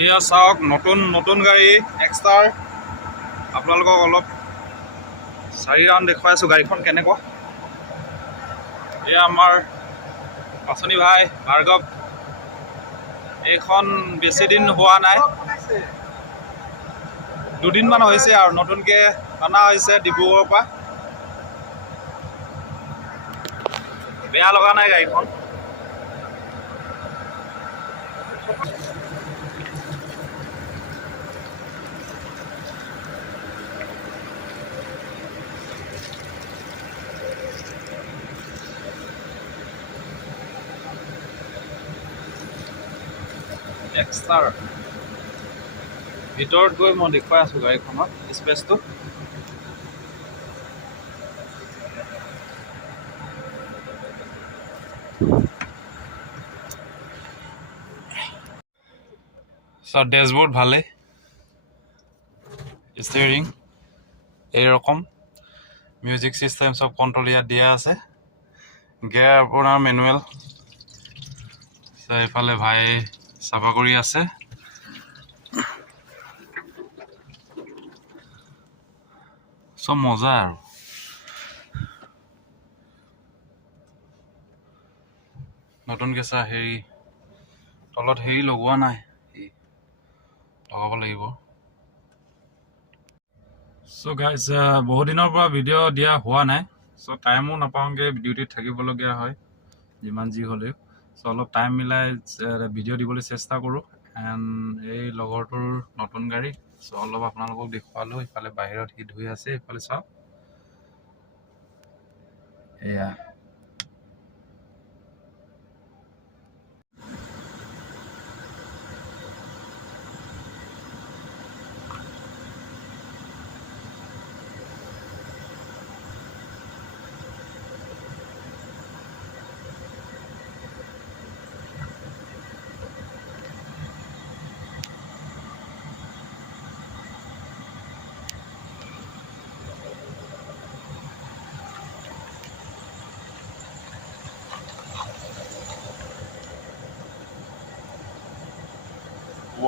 এয়া চাওক নতুন নতুন গাড়ী এক্সটাৰ আপোনালোকক অলপ 4 ৰাউণ্ড দেখুৱাই আছোঁ গাড়ীখন কেনেকুৱা। এয়া আমাৰ পাচনি ভাই ভাৰ্গৱ, এইখন বেছি দিন হোৱা নাই, 2 দিনমান হৈছে আৰু নতুনকৈ অনা হৈছে ডিব্ৰুগড়ৰ পৰা। বেয়া লগা নাই গাড়ীখন। এক্সটাৰ ভিতৰত গৈ মই দেখুৱাই আছোঁ গাড়ীখনৰ স্পেচটো। ডেছবৰ্ড ভালেই, ষ্টিয়াৰিং এইৰকম, মিউজিক চিষ্টেম চব কণ্ট্ৰল ইয়াত দিয়া আছে। গিয়াৰ আপোনাৰ মেনুৱেল। এইফালে ভাই চাফা কৰি আছে। চব মজা আৰু নতুনকৈ চা হেৰি তলত হেৰি লগোৱা নাই, লগাব লাগিব। চ' গাইজ বহু দিনৰ পৰা ভিডিঅ' দিয়া হোৱা নাই, চ' টাইমো নাপাওঁগৈ, ডিউটিত থাকিবলগীয়া হয় যিমান যি হ'লেও। চ' অলপ টাইম মিলাই ভিডিঅ' দিবলৈ চেষ্টা কৰোঁ। এণ্ড এই লগৰটোৰ নতুন গাড়ী, চ' অলপ আপোনালোকক দেখুৱালোঁ। ইফালে বাহিৰত সি ধুই আছে, ইফালে চাওক এয়া।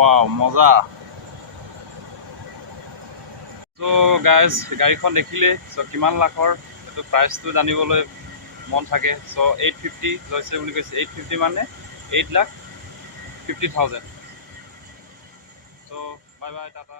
ৱাও মজা। ত' গাইজ গাড়ীখন দেখিলে, চ' কিমান লাখৰ এইটো প্ৰাইচটো জানিবলৈ মন থাকে। চ' 850 লৈছে বুলি কৈছে। 850 মানে 8,50,000। চ' বাই বাই, টাটা।